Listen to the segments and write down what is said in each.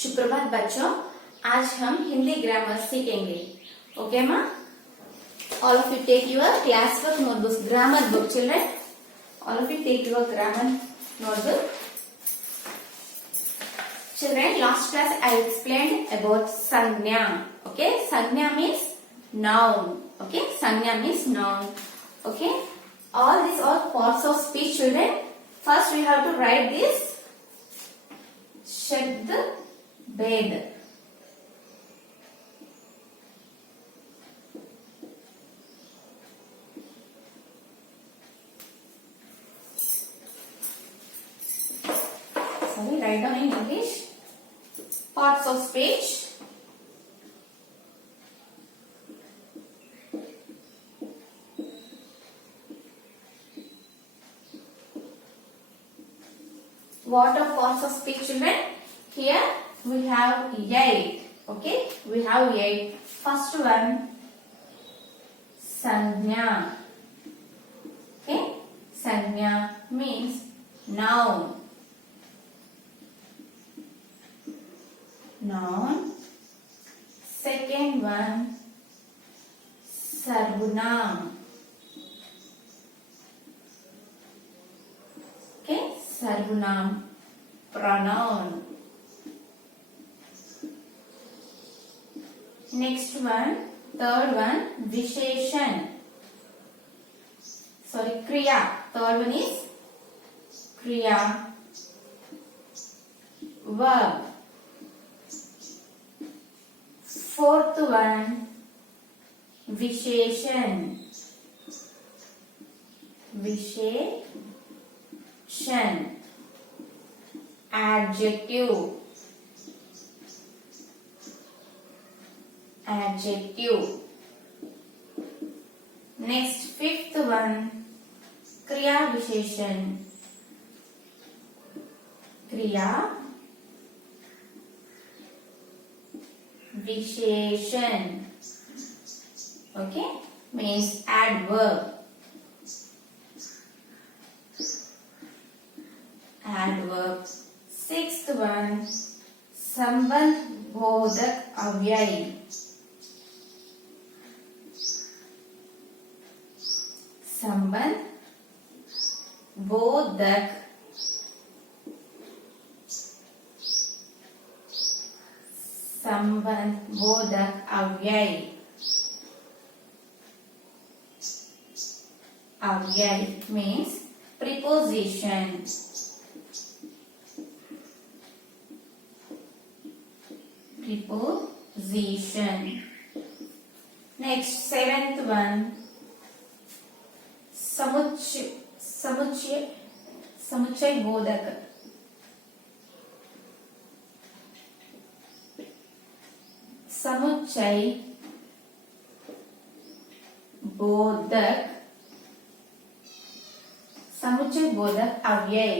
सुप्रभात बच्चों, आज हम हिंदी ग्रामर सीखेंगे. ओके माँ? All of you take your classwork notebooks, grammar book, children. All of you take your grammar notebook. Children, last class I explained about sanya. Okay, sanya means noun. Okay, sanya means noun. Okay, all these are parts of speech, children. First we have to write this. Shed the bed. Sorry, write down in English. Parts of speech. What are parts of speech, children? Here we have 8. Okay, we have 8. First one, sanya. Okay, sanya means noun. Noun. Second one, sarvanam. Okay, sarvanam, pronoun. Next one, third one, visheshan. Sorry, kriya. Third one is kriya. Verb. Fourth one, visheshan. Visheshan. Adjective. Adjective. Next, fifth one, kriya visheshan. Kriya visheshan. Okay, means adverb. Adverb. Sixth one, sambandh bodhak avyay. संबंध बोधक अव्यय. अव्यय means preposition. Preposition. Next, seventh one, समुच्चय बोधक. समुच्चय बोधक. समुच्चय बोधक अव्यय.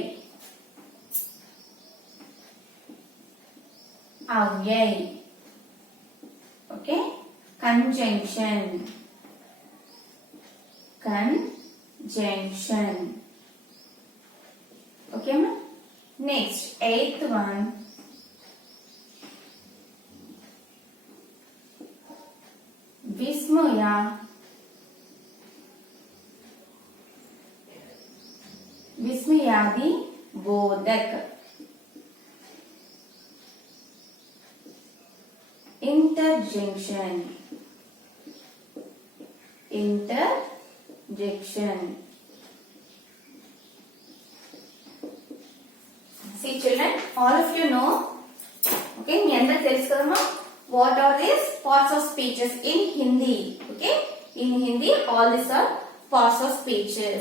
अव्यय. Okay, conjunction. Conjunction. Okay, ma? Next, eighth one, vismaya. Vismayadi bodhak. Interjunction. Interjection. See, children, all of you know. Okay, మీ అందరికి తెలుసు కదమ్మా. What are these parts of speeches in Hindi? Okay, in Hindi, all these are parts of speeches.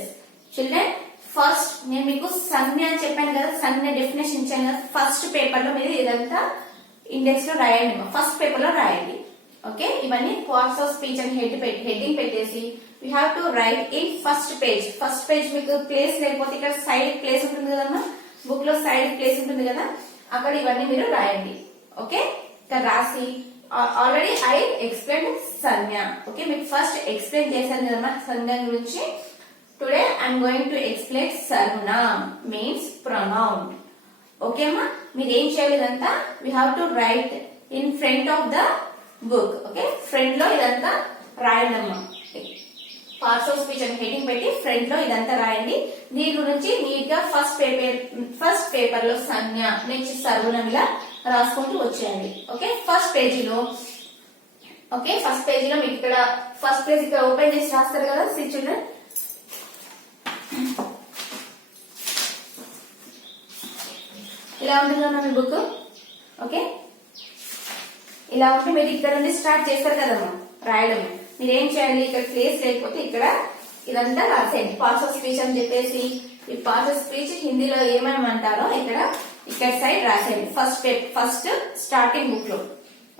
Children, first నేను మీకు సంజ్ఞ అని చెప్పాను కదా, సంజ్ఞ డెఫినేషన్ ఇచ్చాను కదా. ఫస్ట్ పేపర్ లో మీరు ఇదంతా ఇండెక్స్ లో రాయండి, ఫస్ట్ పేపర్ లో రాయండి. ఓకే, ఇవన్నీ పార్ట్స్ ఆఫ్ స్పీచ్ అని హెడ్డింగ్ పెట్టేసి you have to write in first page. First page మీకు ప్లేస్ లేకపోతే ఇక్కడ సైడ్ ప్లేస్ ఉంటుంది కదమ్మా, బుక్ లో సైడ్ ప్లేస్ ఉంటుంది కదా, అక్కడ ఇవన్నీ మీరు రాయండి. ఓకే, ఇక్కడ రాసి ఆల్రెడీ ఐ ఎక్స్ప్లెయిన్ సంజ్ఞ. ఓకే, మీకు ఫస్ట్ ఎక్స్ప్లెయిన్ చేశాను కదమ్మా సంజ్ఞ గురించి. Today I'm going to explain సర్వనామ్ మీన్స్ ప్రొనౌన్. ఓకే అమ్మా. మీరు ఏం చేయాలి ఇదంతా we have to write in front of the book. Okay, front లో ఇదంతా రాయండి అమ్మా. పార్ట్స్ ఆఫ్ స్పీచ్ అని హెడింగ్ పెట్టి ఫ్రంట్ లో ఇదంతా రాయండి. దీని గురించి నీట్ గా ఫస్ట్ పేపర్ లో సంజ్ఞ, నెక్స్ట్ సర్వనం ఇలా రాసుకుంటూ వచ్చేయండి. ఓకే, ఫస్ట్ పేజీలో మీకు ఇక్కడ ఫస్ట్ పేజ్ ఇక్కడ ఓపెన్ చేసి రాస్తారు కదా. సి చిల్డ్రన్, ఇలా ఉంటుందమ్మా మీ బుక్. ఓకే, ఇలా ఉంటే మీరు ఇక్కడ నుండి స్టార్ట్ చేస్తారు కదమ్మా రాయడం. మీరు ఏం చేయాలి, ఇక్కడ ప్లేస్ లేకపోతే ఇక్కడ ఇదంతా రాసేయండి. పార్ట్స్ ఆఫ్ స్పీచ్ అని చెప్పేసి ఈ పార్ట్స్ ఆఫ్ స్పీచ్ హిందీలో ఏమేమంటారో ఇక్కడ సైడ్ రాసేయండి. ఫస్ట్ స్టార్టింగ్ బుక్ లో.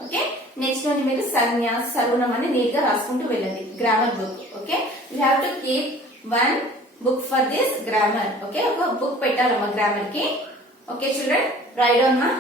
ఓకే, నెక్స్ట్ నుండి మీరు సంజ్ఞ సర్వనం అని నీట్ గా రాసుకుంటూ వెళ్ళండి. Grammar book. Okay, you have to keep one book for this grammar. Okay, ఒక బుక్ పెట్టాలమ్మా గ్రామర్ కి. ఓకే చిల్డ్రన్, రైట్ ఆన్ మా.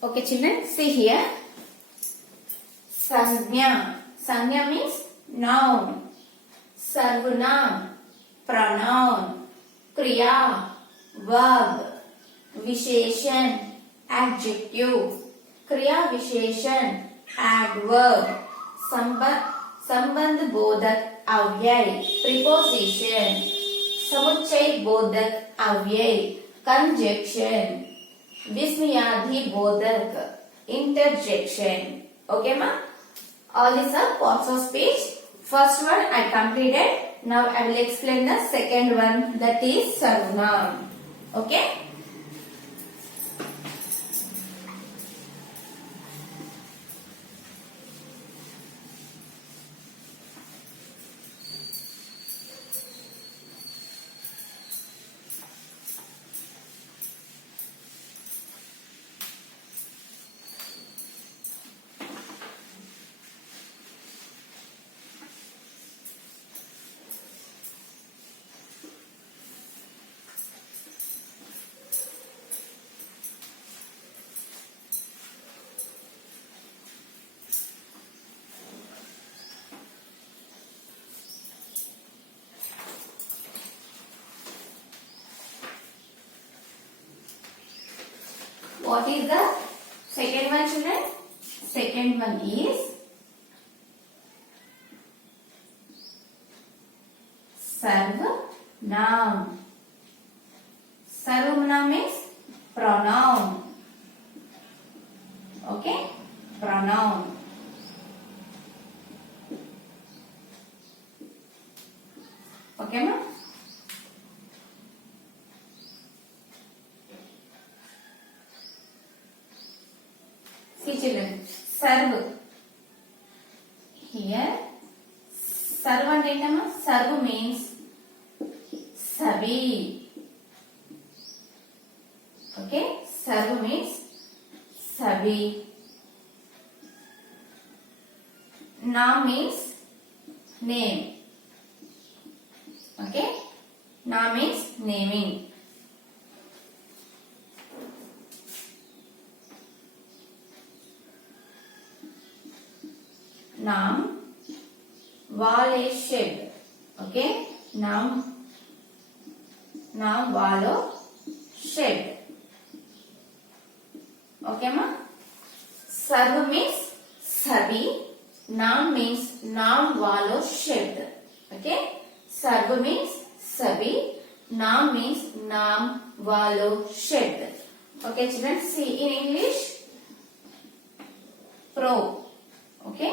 Okay, children, see here. Sanya. Sanya means noun. Sarvanaam, pronoun. Kriya, verb. Visheshan, adjective. Kriya Visheshan, adverb. संबंध बोधक अव्यय, preposition. समुच्चय बोधक अव्यय, conjunction. विस्मयादि बोधक, interjection. Okay, ma? All these are parts of speech. First one I completed. Now I will explain the second one, that is sarvanaam. Okay? What is the second one, children? Second one is sarvanaam. Sarvanaam means pronoun. Okay? Pronoun. Okay, ma? See, children, sarv. Here, sarv ante entama? Sarv means sabhi. Okay, sarv means sabhi. Naam means name. Okay, naam means naming. नाम वाले shade. Okay, नाम वालो shade. Okay मा? सर्व means सभी, नाम means नाम वालो shade. Okay, सर्व means सभी, नाम मीन्स नाम वालो shade. Okay children, see in English pro. Okay,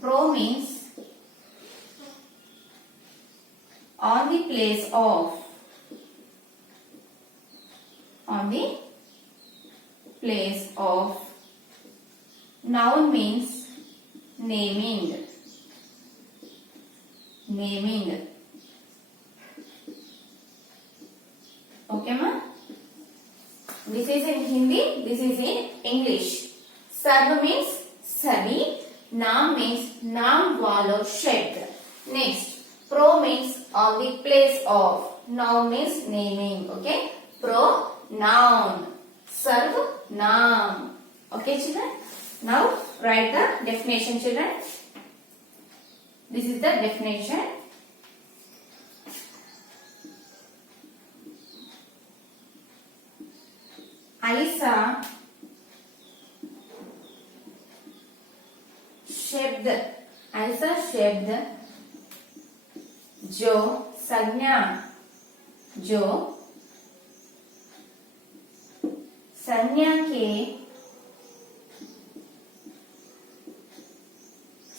pro means on the place of. On the place of. Noun means naming. Naming. Okay, ma? This is in Hindi, this is in English. Sarv means sabhi. Naam means naam walo shed. Next, pro means on the place of. Noun means naming. Okay, pro noun, sarv naam. Okay, children. Now write the definition, children. This is the definition. ऐसा शब्द, ऐसा शब्द जो संज्ञा, जो संज्ञा के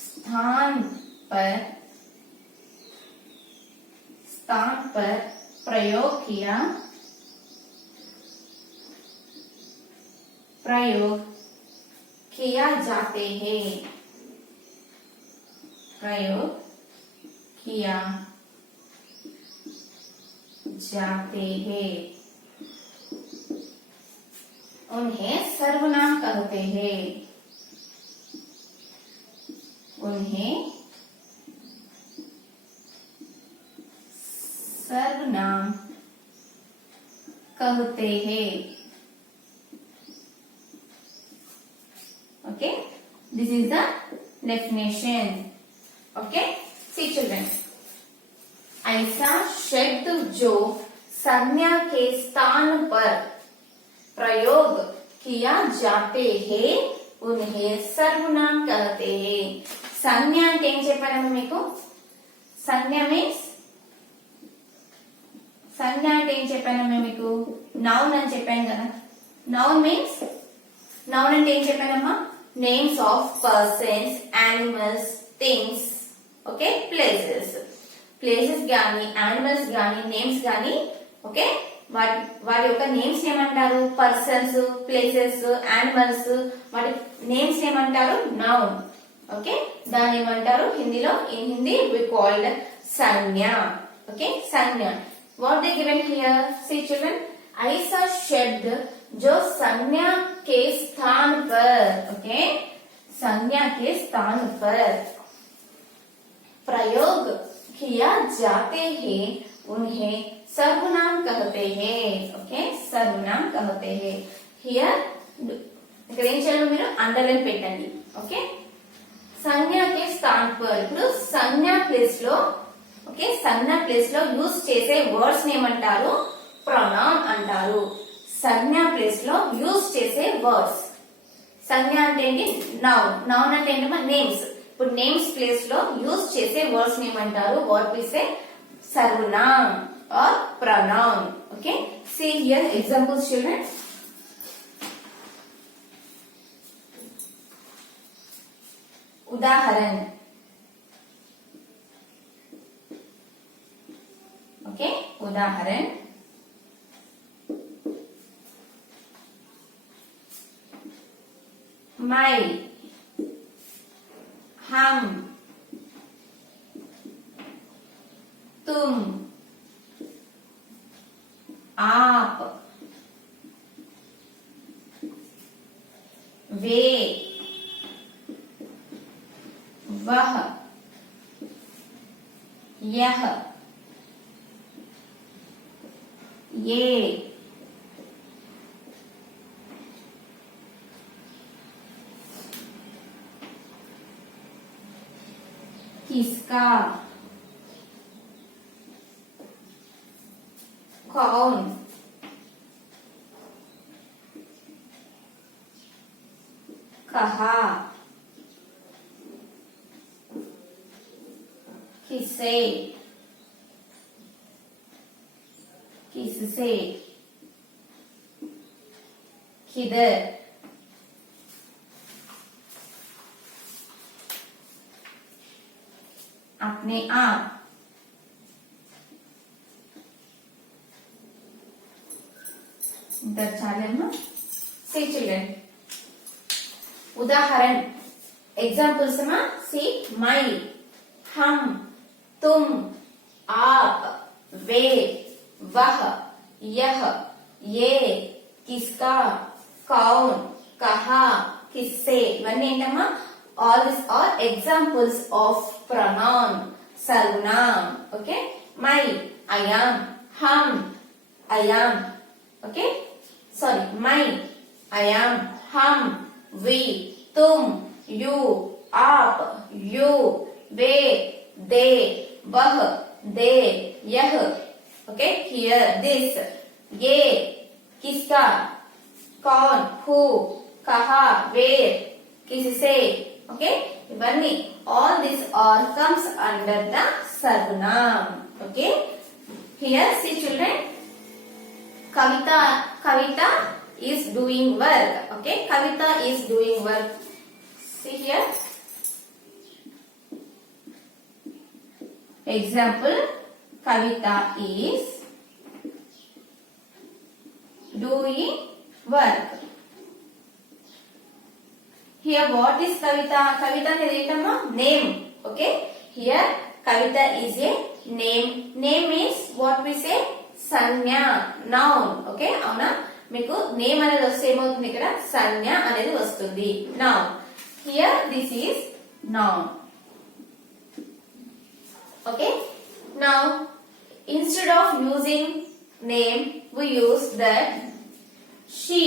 स्थान पर प्रयोग किया जाते हैं. प्रयोग किया जाते हैं. उन्हें सर्वनाम कहते हैं. उन्हें सर्वनाम कहते हैं. Okay, this is the definition. Okay, see children, ऐसा शब्द जो संज्ञा के स्थान पर प्रयोग किया जाते हैं उन्हें सर्वनाम कहते हैं. సంజ్ఞ అంటే ఏం చెప్పాను మీకు? సంజ్ఞ మీన్స్ సంజ్ఞ అంటే ఏం చెప్పాను మీకు? నౌన్ అని చెప్పాను కదా. నౌన్ మీన్స్ నౌన్ అంటే ఏం చెప్పానమ్మా? Names of persons, animals, things, okay, places. Places గాని, యానిమల్స్ గాని, నేమ్స్ గాని, ఓకే, వాటి యొక్క నేమ్స్ ఏమంటారు? పర్సన్స్, ప్లేసెస్, యానిమల్స్, వాటి నేమ్స్ ఏమంటారు? నౌన్. ఓకే, దాన్ని ఏమంటారు హిందీలో? ఇన్ హిందీ వి కాల్డ్ సంజ్ఞ. ఓకే, సంజ్ఞ. What they given here? See children, ऐसा शब्द जो संज्ञा के स्थान पर, ओके, संज्ञा के स्थान पर प्रयोग किया जाते हैं उन्हें सर्वनाम कहते हैं. ओके, सर्वनाम कहते हैं. Here ఇక్కడ ఏం చేయాలి మీరు? అండర్లైన్ పెట్టండి. ఓకే, సంజ్ఞ के स्थान पर. ఇప్పుడు సంజ్ఞ ప్లేస్ లో, ఓకే, సంజ్ఞ ప్లేస్ లో యూజ్ చేసే వర్డ్స్ ఏమంటారు? ప్రొనౌన్ అంటారు. సంజ్ఞ ప్లేస్ లో యూజ్ చేసే వర్డ్స్. సంజ్ఞ అంటే ఏంటి? నౌన్. నౌన్ అంటే ఏంటమ్మా? నేమ్స్. ఇప్పుడు నేమ్స్ ప్లేస్ లో యూజ్ చేసే వర్డ్స్ ఏమంటారు? What we say? సర్వనామ్ or pronoun. Okay, see here examples children. उदाहरण. ओके, उदाहरण. मैं, हम, तुम, आप, वे, वह, यह, ये, किसका, कौन, कहा, किससे, किससे, किधर, अपने आप, सी चिल्ड्रन. उदाहरण, एग्जाम्पल्स में सी मैं, हम, तुम, आप, वे, वह, यह, ये, किसका, कौन, कहा, किससे. इवన్నీ ఏంటమ్మా? all these are examples of pronoun, sarvanaam. Okay, my, I am, hum, I am. Okay, sorry, my, I am, hum, we, tum, you, aap, you, way, they, वह, they, यह. Okay, here, this, ये, किसका, कौन, who, कहा, where, किससे. Okay, इवన్నీ all these all comes under the sarvanaam. Okay, here see children, Kavita is doing work. Okay, Kavita is doing work. See here. Example, Kavita is doing work. Here what is Kavita? Kavita అనేది ఏంటమ్మా? Name. Okay, here Kavita is a name. Name means what we say? సంజ్ఞ, noun. Okay, అవునా? మీకు name అనేది వస్తే ఏమవుతుంది? ఇక్కడ సంజ్ఞ అనేది వస్తుంది. Noun. Here this is noun. Okay, now instead of using name we use that she.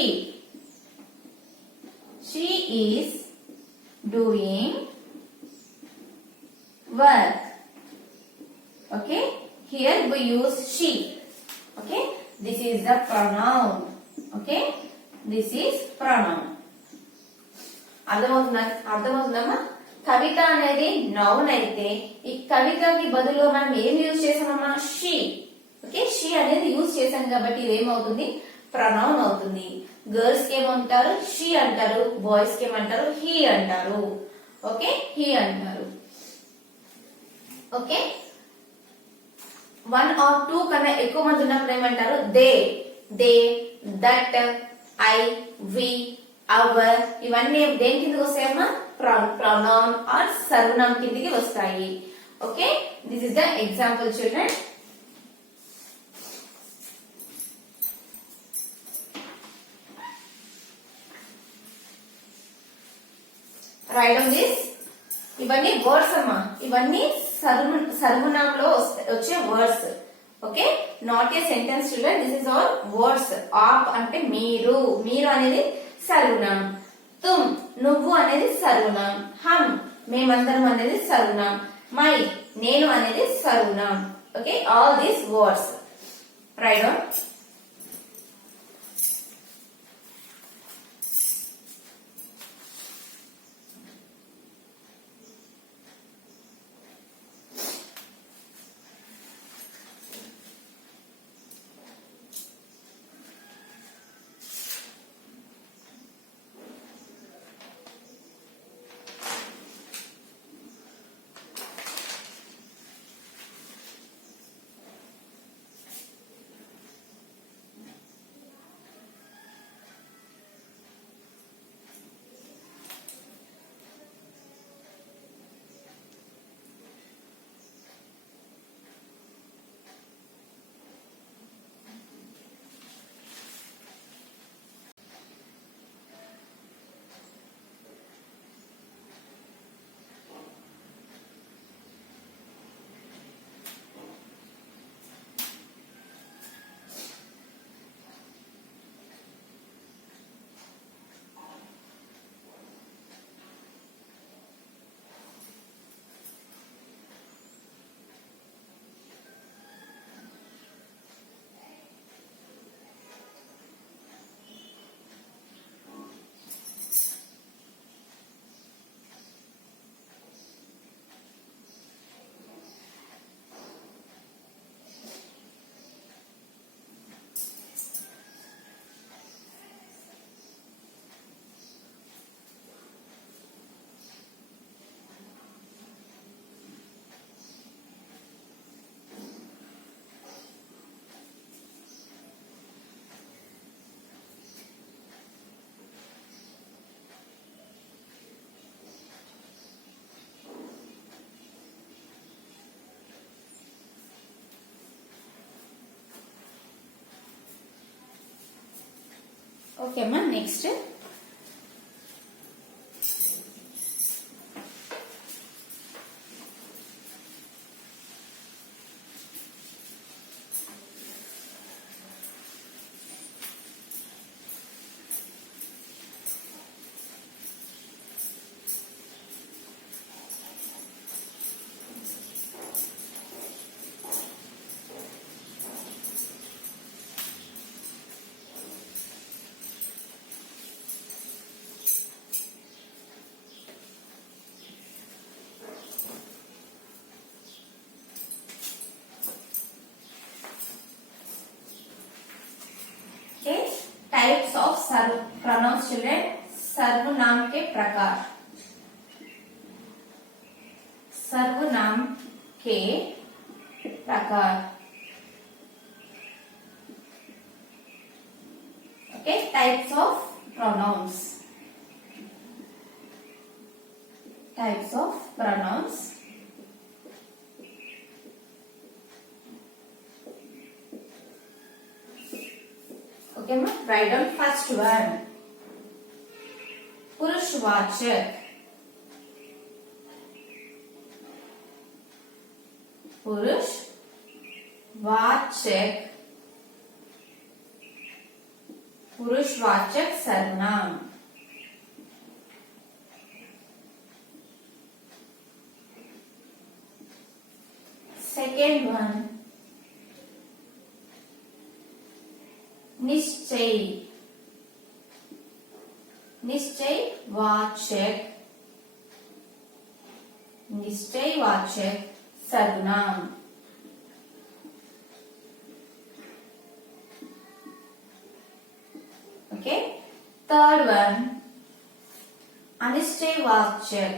She is doing work. Okay, here we use she. Okay, this is the pronoun. Okay, this is pronoun. అర్థమవుతుందమ్మా? కవిత అనేది noun అయితే ఈ కవితకి బదులుగా మనం ఏం use చేసామమ్మా? She. Okay, she అనేది use చేసాం కాబట్టి ఇది ఏమవుతుంది? ప్రొనౌన్ అవుతుంది. గర్ల్స్ కి ఏమంటారు? షీ అంటారు. బాయ్స్ కి ఏమంటారు? హీ అంటారు. ఓకే, హీ అంటారు. ఓకే, 1 or 2 కన్నా ఎక్కువ మంది ఉన్నప్పుడు ఏమంటారు? They, that, I, we, our ఇవన్నీ దేని కిందకి వస్తాయమ్మా? ప్రొనౌన్ ఆర్ సర్వనామ్ కిందకి వస్తాయి. Okay, this is the example children. Write on this. ఇవన్నీ వర్డ్స్ అమ్మా. ఇవన్నీ సర్వనామంలో వచ్చే words. Okay, not a sentence children. This is all words. ఆప్ అంటే మీరు, మీరు అనేది సర్వనామ్. తుమ్ నువ్వు అనేది సర్వనామ్. హమ్ మేమందరం అనేది సర్వనామ్. మై నేను అనేది సర్వనామ్. Okay, all these words. Write on. Okay అమ్మా, next. Types of pronouns children. सर्वनाम के प्रकार. सर्वनाम के प्रकार. Okay, types of pronouns. Types of pronouns. Okay, write down first one. पुरुषवाचक. पुरुषवाचक पुरुषवाचक सर्वनाम. Second one, निश्चय. निश्चयवाचक. निश्चयवाचक सर्वनाम. Okay. Third one, अनिश्चयवाचक.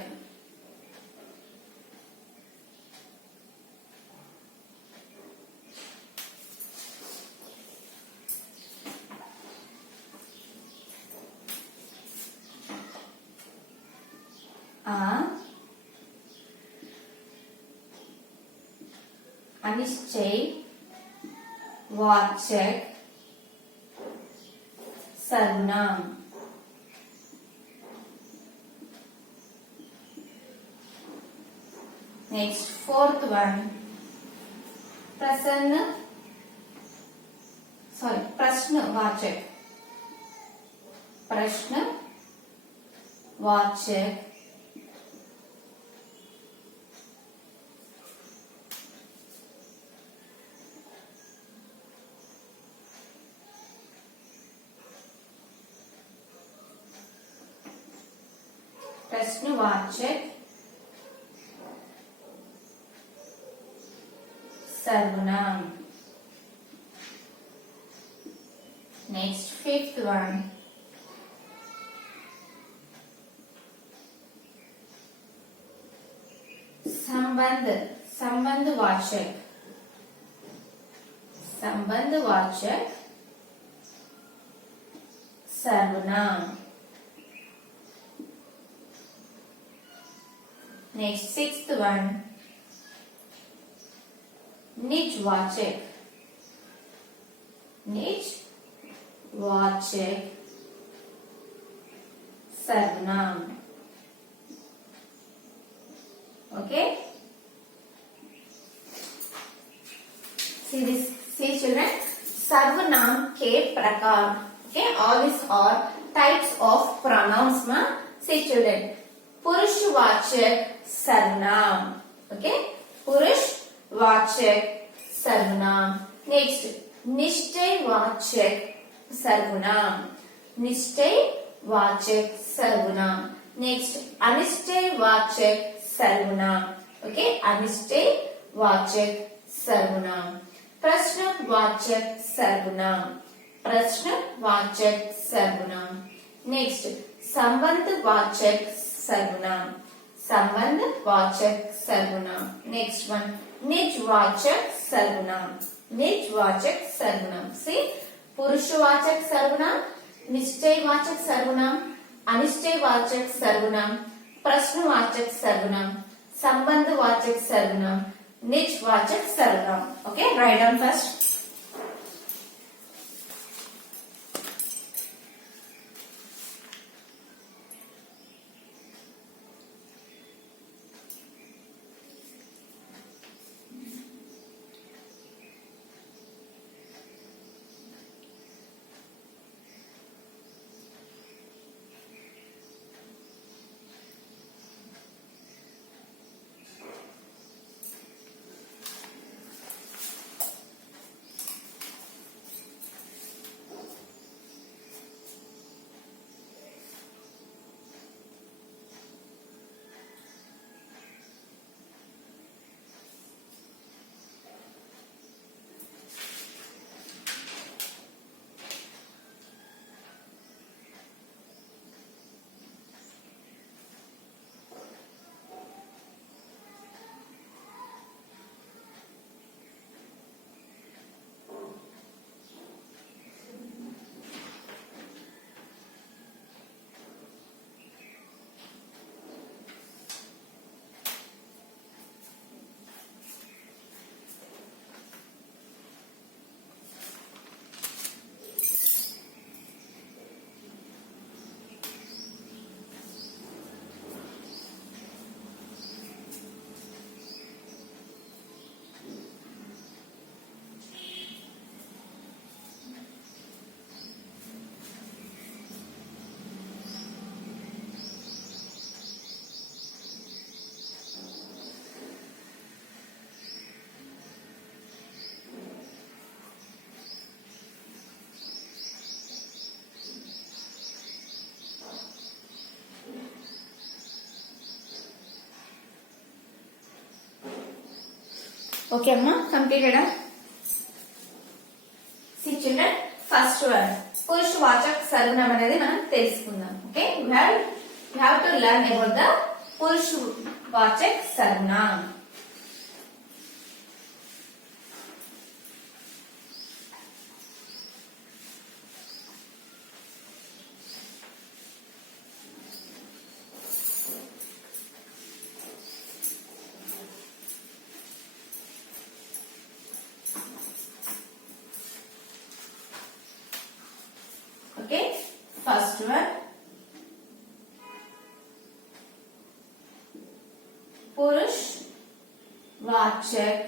अनिश्चयवाचक सर्वनाम. Next, fourth one, प्रश्नवाचक. प्रश्नवाचक सर्वनाम. Next, fifth one, संबंधवाचक. संबंधवाचक सर्वनाम. Next, sixth one, निजवाचक. निजवाचक सर्वनाम. Okay. See children, सर्वनाम के प्रकार. Okay, all these are types of pronouns ma. See children, पुरुषवाचक सर्वनाम. Okay, पुरुषवाचक सर्वनाम. Next, निश्चयवाचक सर्वनाम. निश्चयवाचक सर्वनाम. Next, अनिश्चयवाचक सर्वनाम. Okay, अनिश्चयवाचक सर्वनाम. प्रश्नवाचक सर्वनाम. प्रश्नवाचक सर्वनाम. Next, संबंधवाचक सर्वनाम. संबंधवाचक सर्वनाम. Next one, निजवाचक सर्वनाम. निजवाचक सर्वनाम. See, पुरुषवाचक सर्वनाम, निश्चयवाचक सर्वनाम, अनिश्चयवाचक सर्वनाम, प्रश्नवाचक सर्वनाम, संबंधवाचक सर्वनाम, निजवाचक सर्वनाम. Okay, write down first. Okay అమ్మా, completed. See children, first one పురుషవాచక సర్వనామం అనేది మనం తెలుసుకుందాం. Okay, you have to learn about the పురుషవాచక సర్వనామం. Okay, first one पुरुष वाचक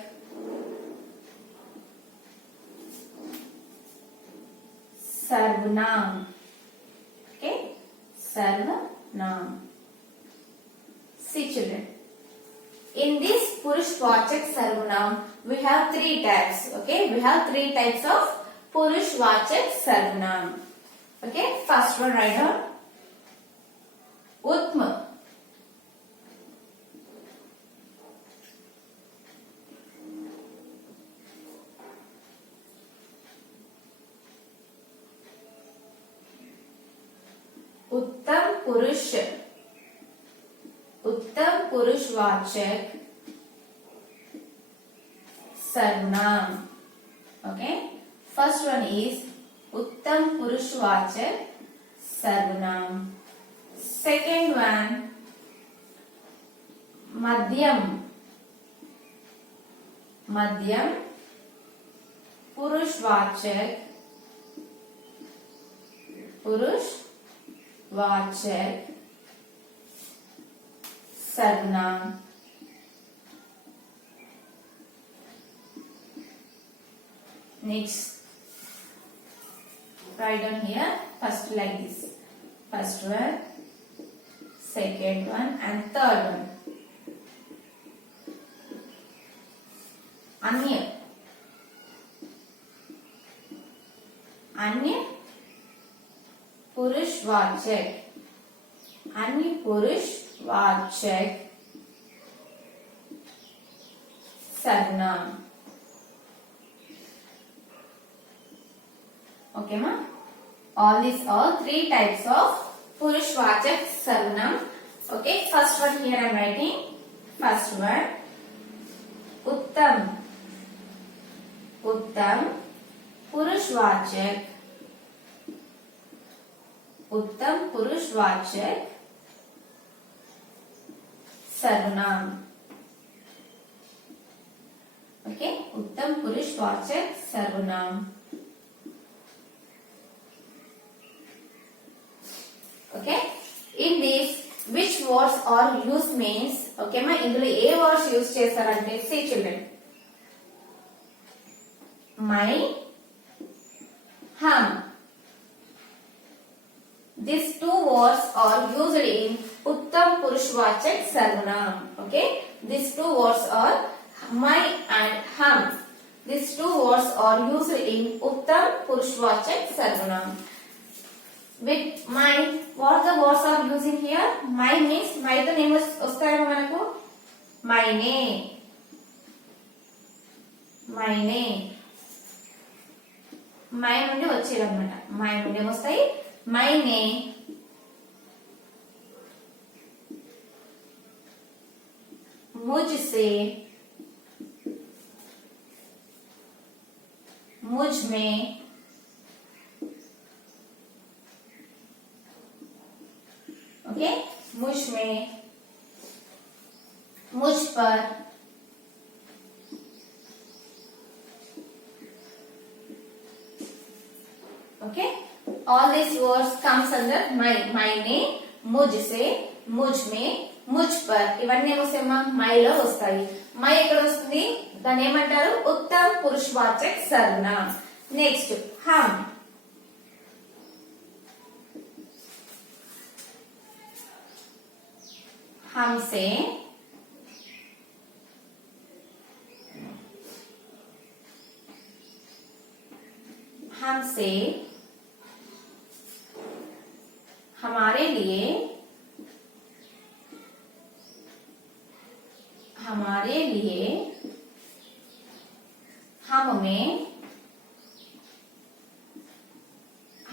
सर्वनाम. Okay, सर्वनाम. See children, in this पुरुषवाचक सर्वनाम we have three types. Okay, we have three types of पुरुषवाचक सर्वनाम. Okay, first one write down उत्तम. उत्तम पुरुषवाचक सर्वनाम. Okay, first one is उत्तम पुरुषवाचक सर्वनाम. Second one मध्यम पुरुषवाचक सर्वनाम. Next, write down here first like this. First one, second one and third one. अन्य पुरुषवाचक सर्वनाम. Okay ma, all three types of पुरुषवाचक सर्वनाम. Okay, first one here I am writing. First one उत्तम पुरुषवाचक सर्वनाम. Okay, उत्तम पुरुषवाचक सर्वनाम. Okay, in this which words are used means, okay ma, ఇందులో ఏ వర్డ్స్ యూజ్ చేస్తారంటే see children, my, hum. These two words are used in उत्तम पुरुषवाचक सर्वनाम. Okay, these two words are my and hum. These two words are used in उत्तम पुरुषवाचक सर्वनाम. With my, what the words are using here? My means, my the name వస్తాయి మనకు my name. my నుండి వచ్చేదన్నమాట. my నుండి వస్తాయి my name, मुझसे, मुझ में, ओके, मुझ में, मुझ पर, okay, all these words comes under my name, मुझसे, मुझ में, मुझ पर. ఇవన్నీ ఏమొస్తాయమ్మా మై లో వస్తాయి. మై ఎక్కడ వస్తుంది? దాన్ని ఏమంటారు? ఉత్తమ పురుషవాచక సర్వనామం. నెక్స్ట్ హమ్. हमसे, हमारे लिए,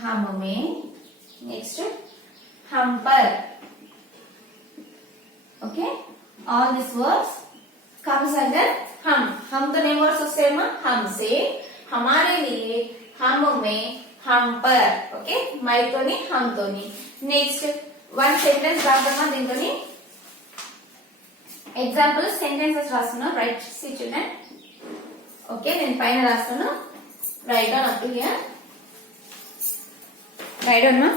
हम में नेक्स्ट हम पर. Okay all this words comes under हम तो नेम वर्ड्स వస్తాయి అమ్మా हमसे हमारे लिए हम में हम पर. ఓకే మై తోని हम తోని. నెక్స్ట్ వన్ సెంటెన్స్ రాద్దామా దీంతోని ఎగ్జాంపుల్ సెంటెన్సెస్ రాస్తున్నాను. Write see children. ఓకే నేను పైన రాస్తున్నాను. Write down up here. Write down మా.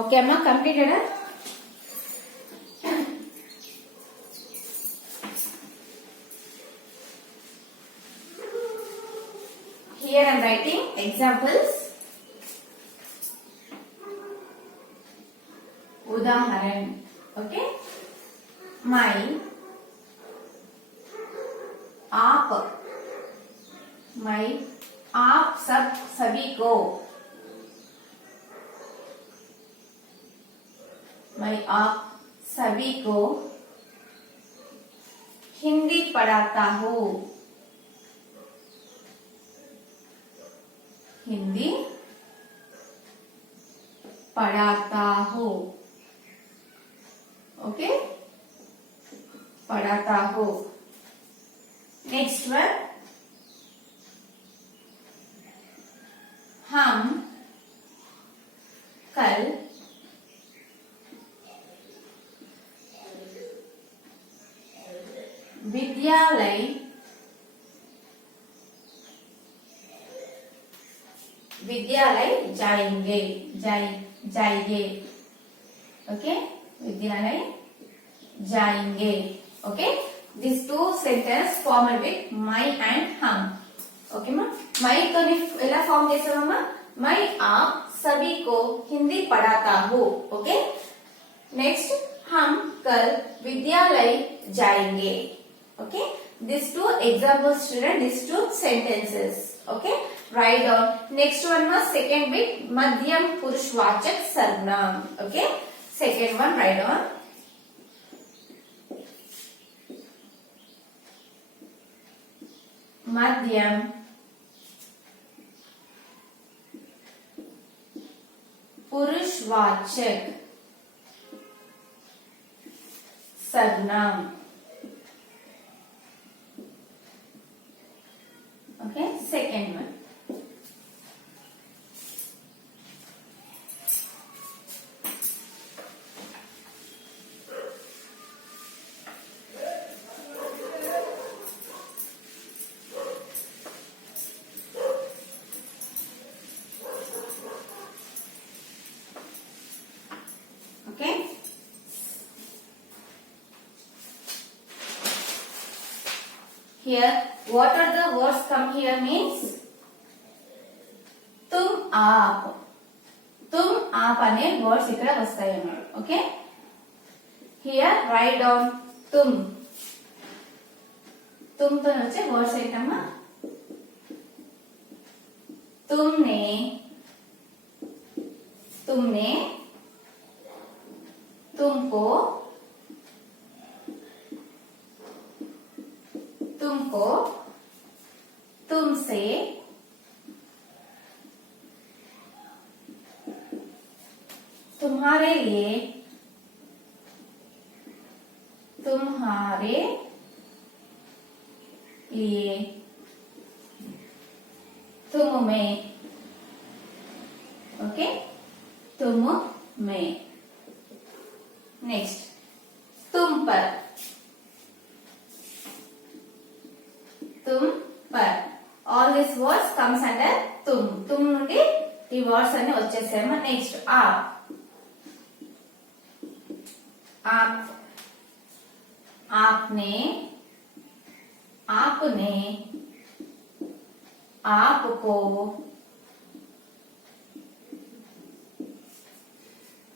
ఓకే అమ్మా completed. Here I am writing examples. उदाहरण. Okay. My, आप, my, आप सब सभी को. मैं आप सभी को हिंदी पढ़ाता हूँ. हिंदी पढ़ाता हूँ. ओके पढ़ाता हूँ. नेक्स्ट वन हम कल विद्यालय जाएंगे. जाएंगे. ओके विद्यालय जाएंगे. Okay this two sentence formed with मई एंड हम. ओके मा मई तो ఎలా ఫార్మ్ చేసామమ్మా मैं आप सभी को हिंदी पढ़ाता हूँ. ओके नेक्स्ट हम कल विद्यालय जाएंगे. Okay these two examples children, these two sentences. Okay write down. Next one was second bit madhyam purushvachak sarvnam. Okay second one write down. madhyam purushvachak sarvnam. Okay second one okay here what are the words come here means तुम आप అనే words ఇక్కడ వస్తాయి అన్నమాట. Okay here write down तुम తో వచ్చే words ఏంటమ్మా तुमने तुमको तुमसे तुम्हारे लिए तुम में ओके, तुम में. नेक्स्ट, तुम पर. तुम पर. All these words comes under तुम. तुम నుండి ఈ వర్డ్స్ అన్ని వచ్చేసాయమ్మా. నెక్స్ట్, आप. आप, आपने, आपने, आपको,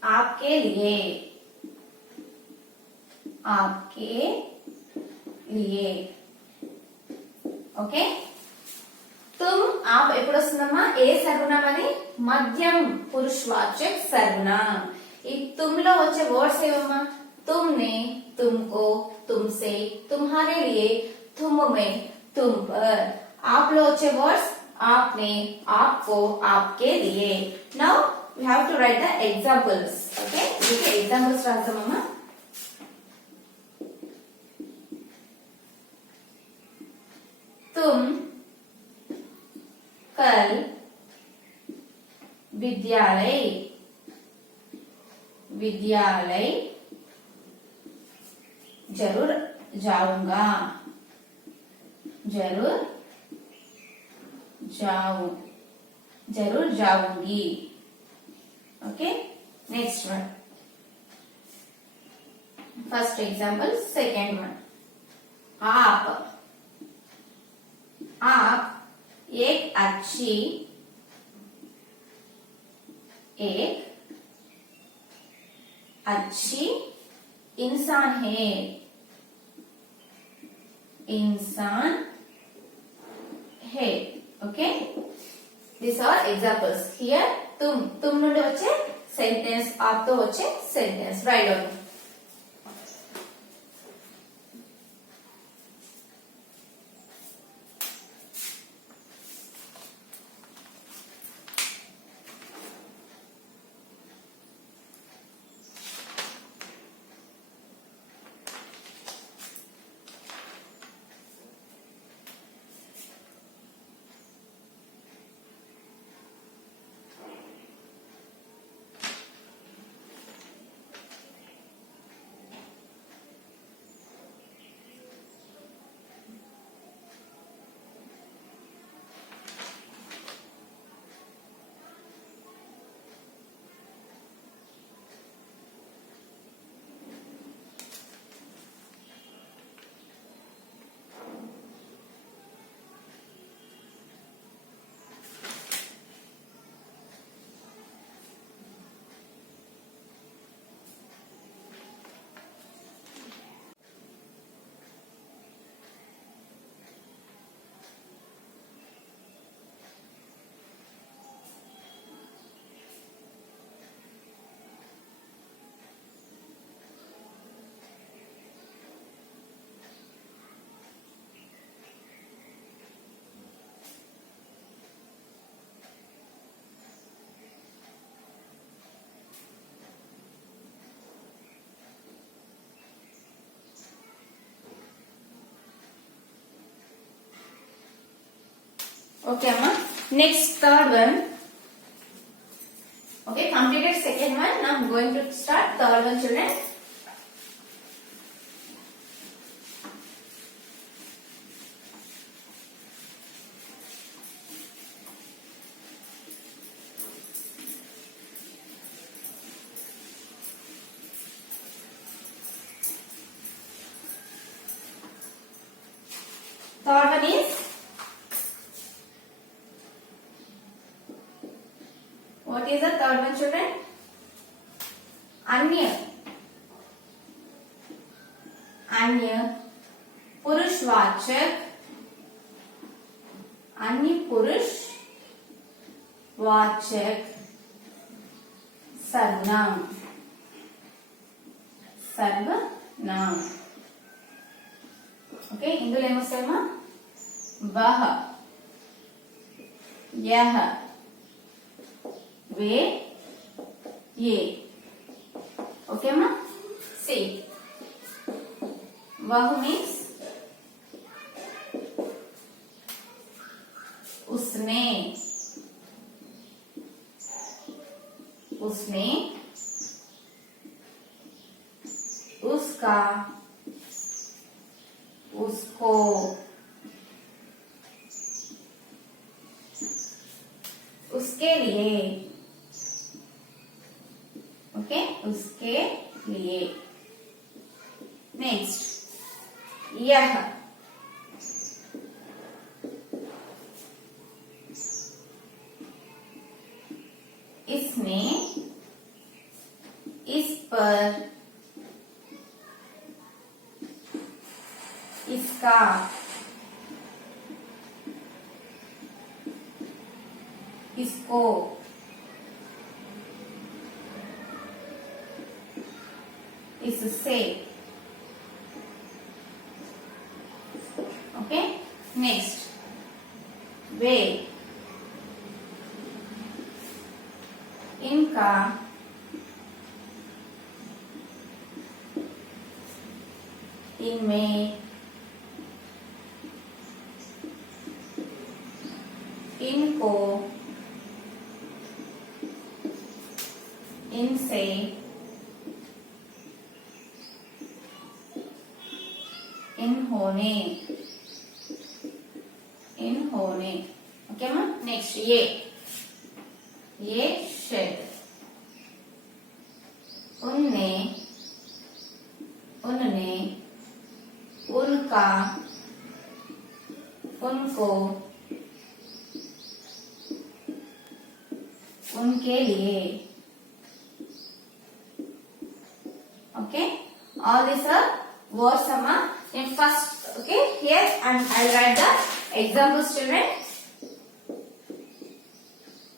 आपके लिए, आपके लिए. ఓకే, तुम आप ఎప్పుడు వస్తుందమ్మా? ఏ సర్వనామని? మధ్యం పురుషవాచక సర్వనామ్. ఈ तुम లో వచ్చే వర్డ్స్ ఏవమ్మా? तुमने, तुमको, तुमसे, तुम्हारे लिए, तुम में, तुम पर. आप లో వచ్చే వర్డ్స్ आपने, आपको, आपके लिए. Now we have to write the examples. Okay, ఇది ఎగ్జాంపుల్స్ రాద్దామమ్మా. तुम कल विद्यालय, विद्यालय जरूर जाऊंगा, जरूर जरूर जाऊंगी. Okay, next one. First example, second one. आप. आप एक अच्छी, एक अच्छी इंसान है, इंसान है. Okay, these are examples. Here तुम నుండి వచ్చే సెంటెన్స్, आप తో వచ్చే sentence right down. Okay, Amma. Next, third one. Okay, completed second one. Now I'm going to start third one, children. Third one is, what is the third one, children? अन्य. अन्य पुरुषवाचक, अन्य पुरुषवाचक सर्वनाम, सर्वनाम. ओके, इंदुलो ఏమొస్తాయమ్మా? वह, यह, वे, ये. ओके अम्मा, सी. वह मीन्स उसने, उसने, उसका, उसको, उसके लिए, ओके, उसके लिए। नेक्स्ट यह, इसने, इस पर, इसका, इसको, इससे, ओके। नेक्स्ट वे, इनका, इनमें, इनको, इनसे, इन्होंने, इन्होंने, ओके मैम। नेक्स्ट ये शेड, उनने, उनने, उनका, उनको, उनके लिए, okay, all these are words in first, okay, here, and I'll write the examples, children.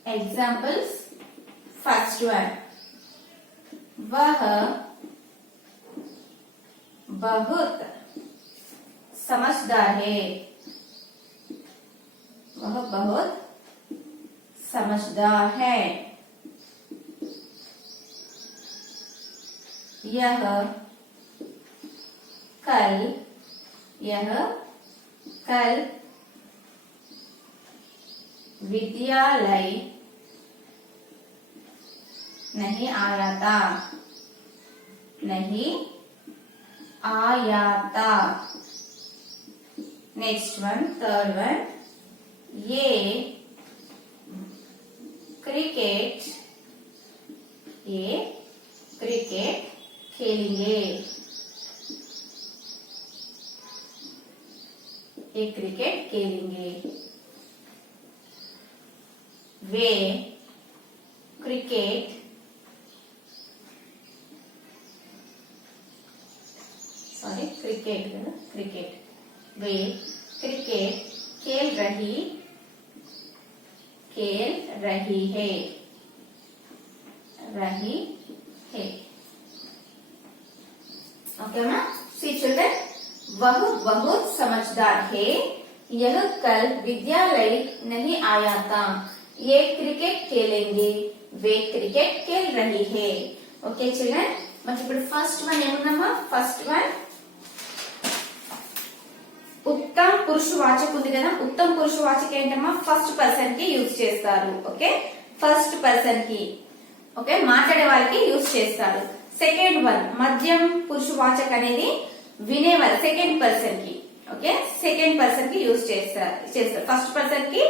Examples, first one, वह बहुत समझदार है, वह बहुत समझदार है। यह कल, यह कल विद्यालय नहीं आया था, नहीं आया था। नेक्स्ट वन, थर्ड वन, ये क्रिकेट, ये क्रिकेट खेलेंगे, ये क्रिकेट खेलेंगे। वे क्रिकेट, सॉरी क्रिकेट, वे क्रिकेट खेल रही है, ओके मैम। सी चिल्ड्रन, वह बहुत समझदार है, यह कल विद्यालय नहीं आया था, ये क्रिकेट खेलेंगे, वे क्रिकेट खेल रही है। ओके चिल्ड्रन, మరి ఇప్పుడు ఫస్ట్ వన్ ఏముందమ్మా? ఫస్ట్ వన్ ఉత్తమ పురుషవాచక ఉంది కదా, ఉత్తమ పురుషవాచక ఏంటమ్మా? ఫస్ట్ పర్సన్ కి యూజ్ చేస్తారు. ఓకే, ఫస్ట్ పర్సన్ కి, ఓకే, మాట్లాడే వాళ్ళకి యూజ్ చేస్తారు. సెకండ్ వన్ మధ్యం పురుషవాచక అనేది వినేవారు సెకండ్ పర్సన్ కి, ఓకే, సెకండ్ పర్సన్ కి యూజ్ చేస్తారు. ఫస్ట్ పర్సన్ కి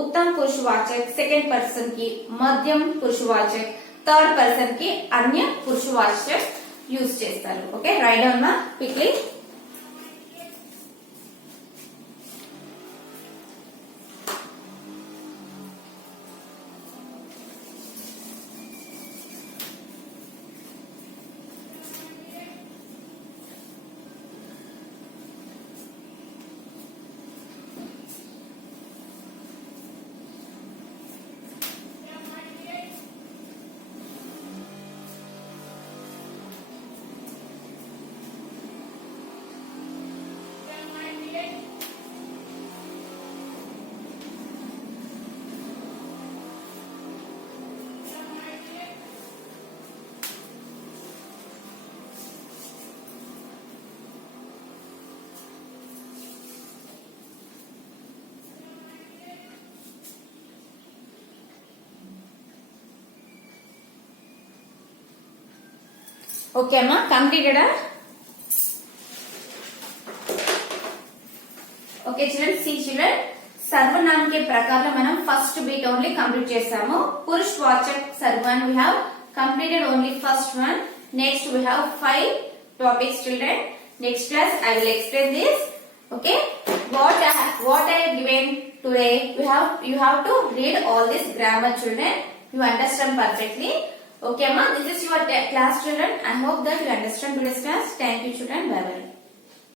उत्तम पुरुषवाचक, सेकंड पर्सन की मध्यम पुरुषवाचक, थर्ड पर्सन की अन्य पुरुषवाचक यूज చేస్తారు. ఓకే, రైట్ డౌన్ మా క్విక్లీ. ఓకే అమ్మా కంప్లీటెడా ఓకే చిల్డ్రన్ సి చిల్డ్రన్ సర్వనామ్ के प्रकार మనం ఫస్ట్ బీట్ ఓన్లీ కంప్లీట్ చేసాము పురుష్ వాచక్ సర్వనామ్ we have completed only first one. Next we have 5 topics children. Next class I will explain this. Okay, what I have given today, you have to read all this grammar children. You understand perfectly. Okay ma, this is your class children. I hope that you understand today's class. Thank you children. Bye bye.